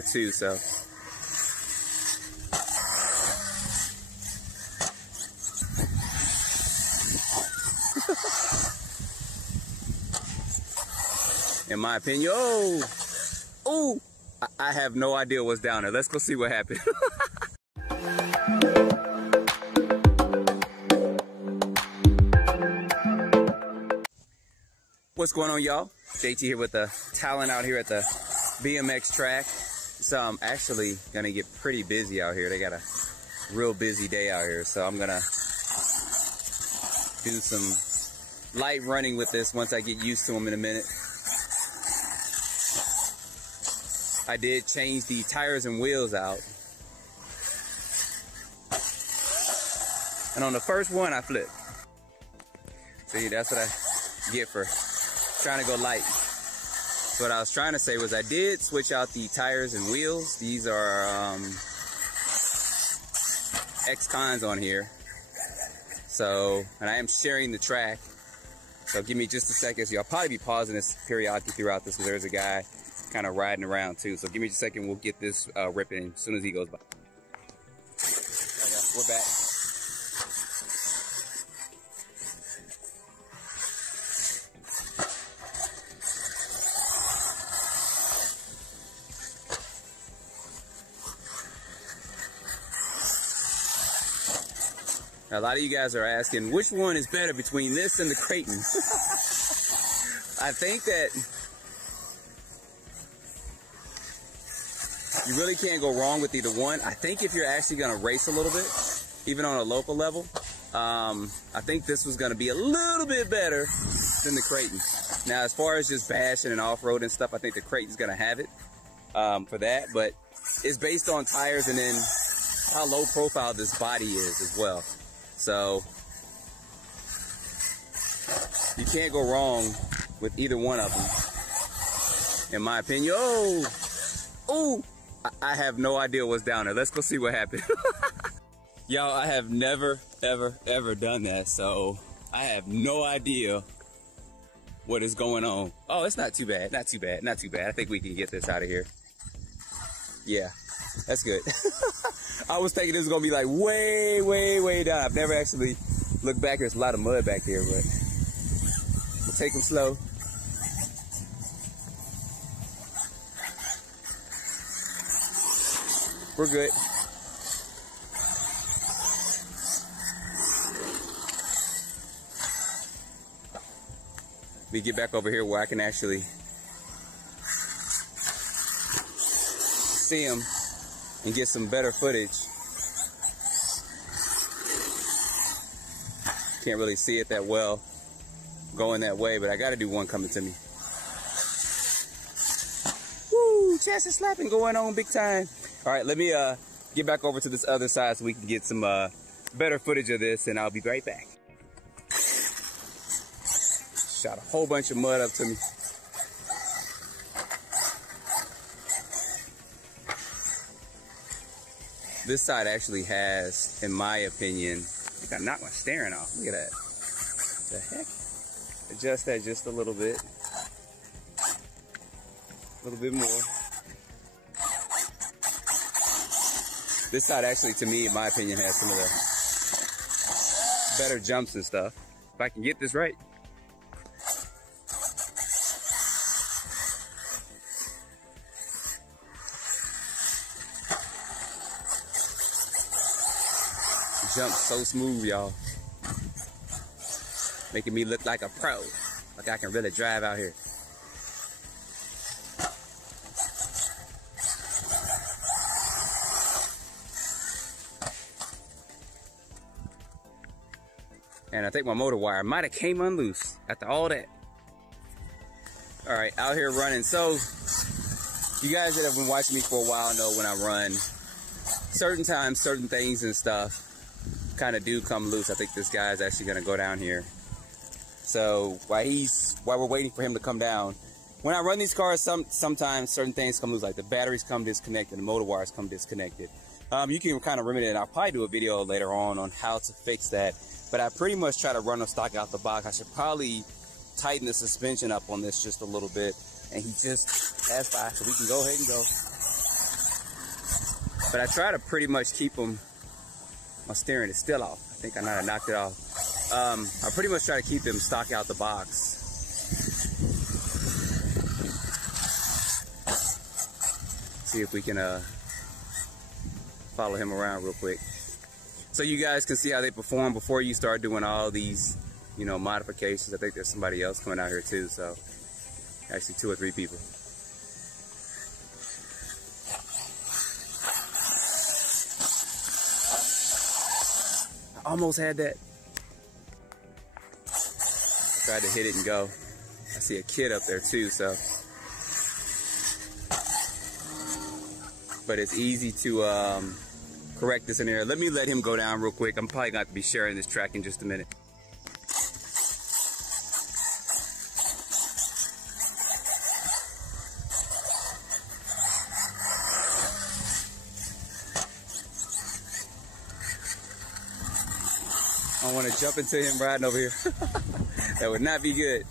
too, so. In my opinion, I have no idea what's down there. Let's go see what happened. What's going on, y'all? JT here with the Talion out here at the BMX track. So I'm actually gonna get pretty busy out here. They got a real busy day out here. So I'm gonna do some light running with this once I get used to them in a minute. I did change the tires and wheels out. And on the first one, I flipped. See, that's what I get for trying to go light. So what I was trying to say was I did switch out the tires and wheels. These are X-Cons on here. So, and I am sharing the track. So give me just a second. So I'll probably be pausing this periodically throughout this because there's a guy kind of riding around too. So give me just a second. We'll get this ripping as soon as he goes by. We're back. Now, a lot of you guys are asking, which one is better between this and the Creighton? I think that you really can't go wrong with either one. I think if you're actually going to race a little bit, even on a local level, I think this was going to be a little bit better than the Creighton. Now, as far as just bashing and off-road and stuff, I think the Creighton's going to have it for that. But it's based on tires and then how low profile this body is as well. So you can't go wrong with either one of them, in my opinion. I have no idea what's down there. Let's go see what happened. Y'all, I have never, ever done that, so I have no idea what is going on. Oh, it's not too bad, not too bad, not too bad. I think we can get this out of here. Yeah, that's good. I was thinking this was gonna be like way down. I've never actually looked back. There's a lot of mud back here, but we'll take them slow. We're good. Let me get back over here where I can actually see them and get some better footage. Can't really see it that well going that way, but I gotta do one coming to me. Woo, chest is slapping going on big time. All right, let me get back over to this other side so we can get some better footage of this, and I'll be right back. Shot a whole bunch of mud up to me. This side actually has, in my opinion, I think I knocked my steering off. Look at that. The heck? Adjust that just a little bit. A little bit more. This side actually, to me, in my opinion, has some of the better jumps and stuff. If I can get this right. Jump so smooth, y'all. Making me look like a pro. Like I can really drive out here. And I think my motor wire might have came unloose after all that. All right, out here running. So you guys that have been watching me for a while know when I run, certain times, certain things and stuff kind of do come loose. I think this guy's actually gonna go down here. So while we're waiting for him to come down, when I run these cars, sometimes certain things come loose, like the batteries come disconnected, the motor wires come disconnected. You can kind of remedy it, and I'll probably do a video later on how to fix that. But I pretty much try to run the stock out the box. I should probably tighten the suspension up on this just a little bit. And he just passed by, so we can go ahead and go. But I try to pretty much keep them, my steering is still off. I think I might have knocked it off. I pretty much try to keep them stock out the box. See if we can follow him around real quick. So you guys can see how they perform before you start doing all these, you know, modifications. I think there's somebody else coming out here too, so actually 2 or 3 people. I almost had that. Tried to hit it and go. I see a kid up there too, so. But it's easy to correct this in here. Let me let him go down real quick. I'm probably going to have to be sharing this track in just a minute. I don't want to jump into him riding over here. That would not be good.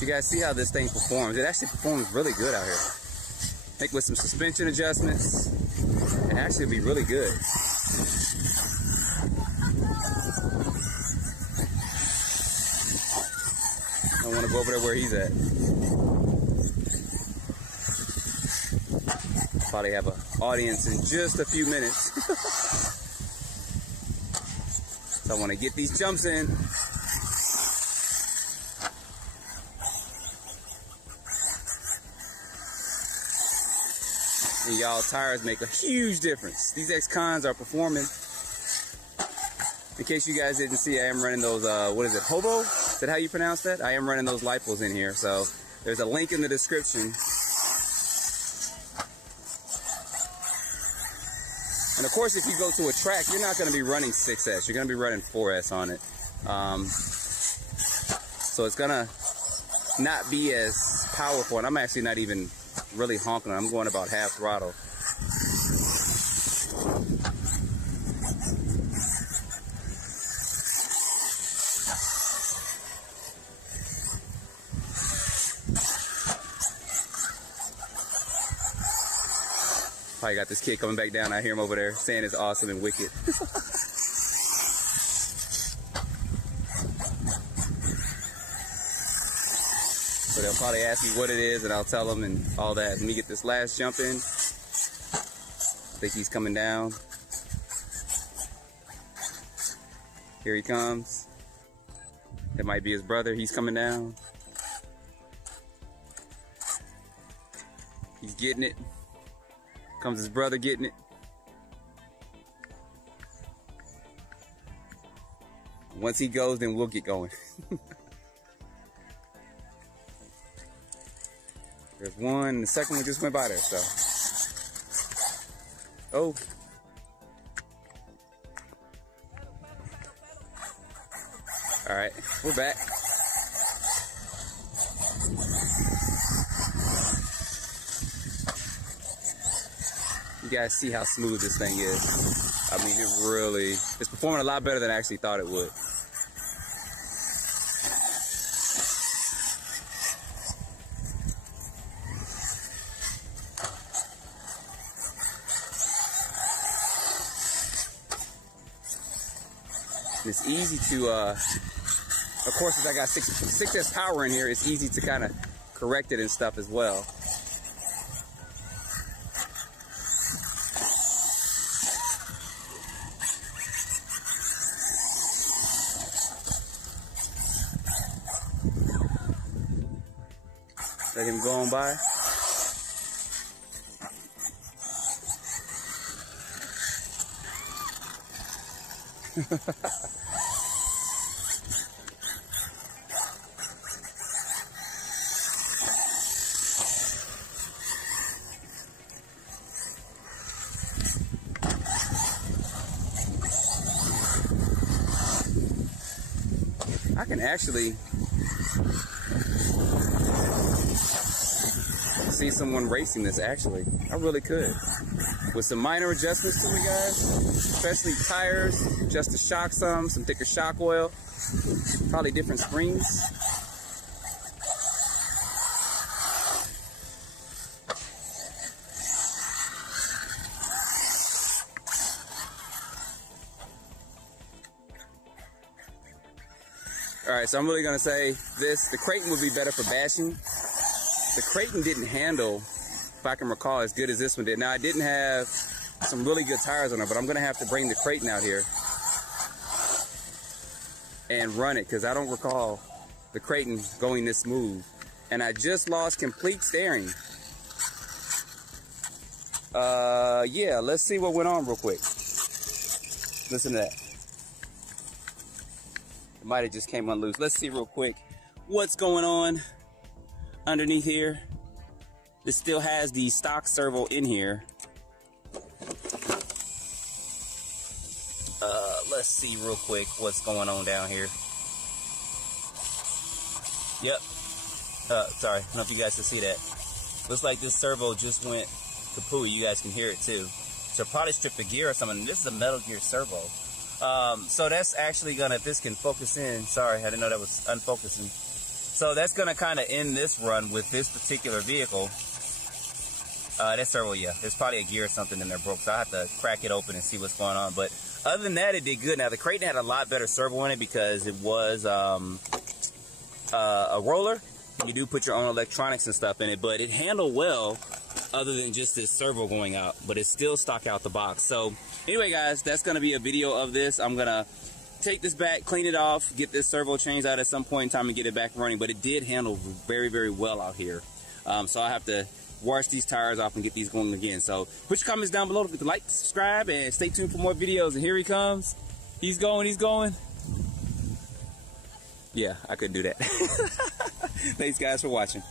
You guys see how this thing performs? It actually performs really good out here. I think with some suspension adjustments, it actually will be really good. I want to go over there where he's at. Probably have an audience in just a few minutes. So I want to get these jumps in. And y'all, tires make a huge difference. These X-Cons are performing. In case you guys didn't see, I am running those, what is it, Hobo? Is that how you pronounce that? I am running those lipos in here. So there's a link in the description. And of course, if you go to a track, you're not going to be running 6S. You're going to be running 4S on it. So it's going to not be as powerful. And I'm actually not even really honking. I'm going about half throttle. Probably got this kid coming back down. I hear him over there saying it's awesome and wicked. So they'll probably ask me what it is, and I'll tell them and all that. Let me get this last jump in. I think he's coming down. Here he comes. It might be his brother. He's coming down. He's getting it. Comes his brother getting it. Once he goes, then we'll get going. There's one, the second one just went by there, so. Oh. All right, we're back. You guys see how smooth this thing is. I mean, it really, it's performing a lot better than I actually thought it would. It's easy to, of course, since I got 6S power in here, it's easy to kind of correct it and stuff as well. Let him go on by. I can actually see someone racing this, actually. I really could. With some minor adjustments to me, guys, especially tires, just to shock some thicker shock oil, probably different springs. All right, so I'm really gonna say this, the Creighton would be better for bashing. The Creighton didn't handle, if I can recall, as good as this one did. Now, I didn't have some really good tires on it, but I'm gonna have to bring the Creighton out here and run it, because I don't recall the Creighton going this smooth. And I just lost complete steering. Yeah, let's see what went on real quick. Listen to that. It might have just came unloose. Let's see real quick what's going on underneath here. This still has the stock servo in here. Let's see real quick what's going on down here. Yep. Sorry, I don't know if you guys can see that. Looks like this servo just went kapooey. You guys can hear it too. So probably stripped the gear or something. This is a Metal Gear servo. So that's actually gonna, if this can focus in, sorry, I didn't know that was unfocusing. So that's gonna kind of end this run with this particular vehicle. That servo, yeah, there's probably a gear or something in there broke, so I have to crack it open and see what's going on. But other than that, it did good. Now the Creighton had a lot better servo in it because it was a roller. You do put your own electronics and stuff in it, but it handled well other than just this servo going out, but it's still stock out the box. So anyway, guys, that's going to be a video of this. I'm going to take this back, clean it off, get this servo changed out at some point in time and get it back running, but it did handle very, very well out here. So I have to wash these tires off and get these going again. So put your comments down below, like, subscribe, and stay tuned for more videos. And here he comes. He's going, he's going. Yeah, I couldn't do that. Thanks, guys, for watching.